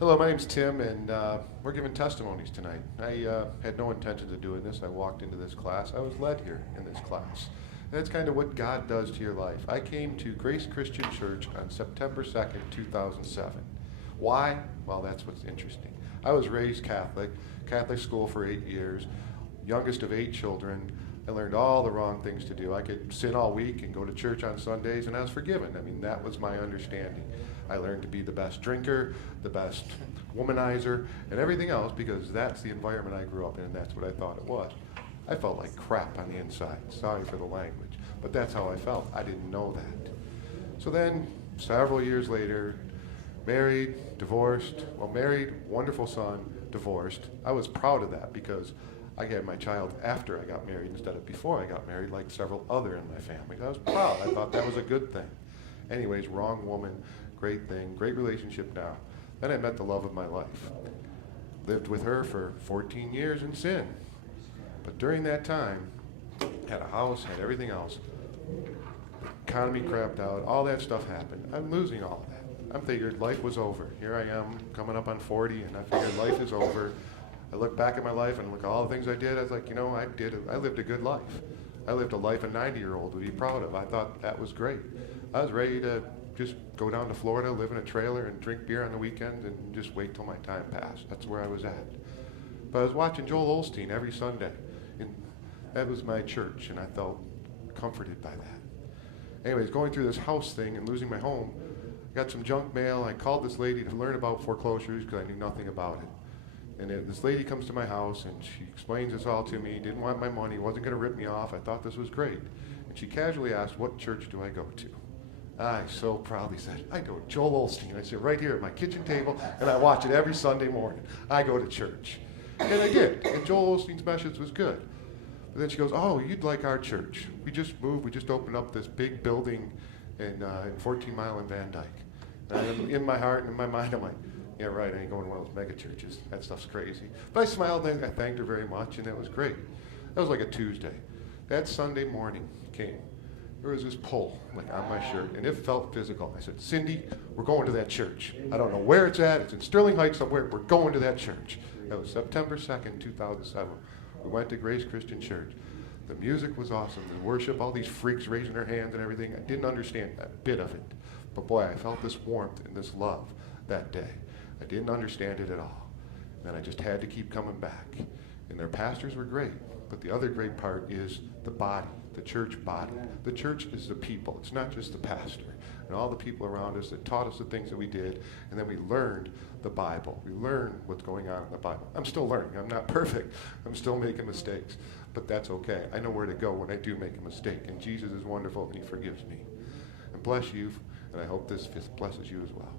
Hello, my name's Tim, and we're giving testimonies tonight. I had no intentions of doing this. I walked into this class. I was led here in this class. And that's kind of what God does to your life. I came to Grace Christian Church on September 2nd, 2007. Why? Well, that's what's interesting. I was raised Catholic, Catholic school for 8 years, youngest of 8 children. I learned all the wrong things to do. I could sin all week and go to church on Sundays, and I was forgiven. I mean, that was my understanding. I learned to be the best drinker, the best womanizer, and everything else because that's the environment I grew up in, and that's what I thought it was. I felt like crap on the inside. Sorry for the language, but that's how I felt. I didn't know that. So then, several years later, married, divorced. Well, married, wonderful son, divorced. I was proud of that because I had my child after I got married instead of before I got married, like several other in my family. I was proud. I thought that was a good thing. Anyways, wrong woman, great thing, great relationship now. Then I met the love of my life. Lived with her for 14 years in sin. But during that time, had a house, had everything else. Economy crapped out, all that stuff happened. I'm losing all of that. I figured life was over. Here I am, coming up on 40, and I figured life is over. I look back at my life and look at all the things I did. I was like, I lived a good life. I lived a life a 90-year-old would be proud of. I thought that was great. I was ready to just go down to Florida, live in a trailer, and drink beer on the weekends and just wait till my time passed. That's where I was at. But I was watching Joel Osteen every Sunday. And that was my church, and I felt comforted by that. Anyways, going through this house thing and losing my home, I got some junk mail. I called this lady to learn about foreclosures because I knew nothing about it. And this lady comes to my house, and she explains this all to me, didn't want my money, wasn't going to rip me off. I thought this was great. And she casually asked, what church do I go to? I so proudly said, I go to Joel Osteen. I sit right here at my kitchen table, and I watch it every Sunday morning. I go to church. And I did. And Joel Osteen's message was good. But then she goes, oh, you'd like our church. We just moved. We just opened up this big building in 14 Mile in Van Dyke. And in my heart and in my mind, I'm like, yeah, right, I ain't going to one of those mega churches. That stuff's crazy. But I smiled and I thanked her very much, and that was great. That was like a Tuesday. That Sunday morning came. There was this pull, like on my shirt, and it felt physical. I said, Cindy, we're going to that church. I don't know where it's at. It's in Sterling Heights somewhere. We're going to that church. That was September 2nd, 2007. We went to Grace Christian Church. The music was awesome. The worship, all these freaks raising their hands and everything. I didn't understand that bit of it. But boy, I felt this warmth and this love that day. I didn't understand it at all. And I just had to keep coming back. And their pastors were great. But the other great part is the body, the church body. The church is the people. It's not just the pastor and all the people around us that taught us the things that we did. And then we learned the Bible. We learned what's going on in the Bible. I'm still learning. I'm not perfect. I'm still making mistakes. But that's okay. I know where to go when I do make a mistake. And Jesus is wonderful and he forgives me. And bless you. And I hope this blesses you as well.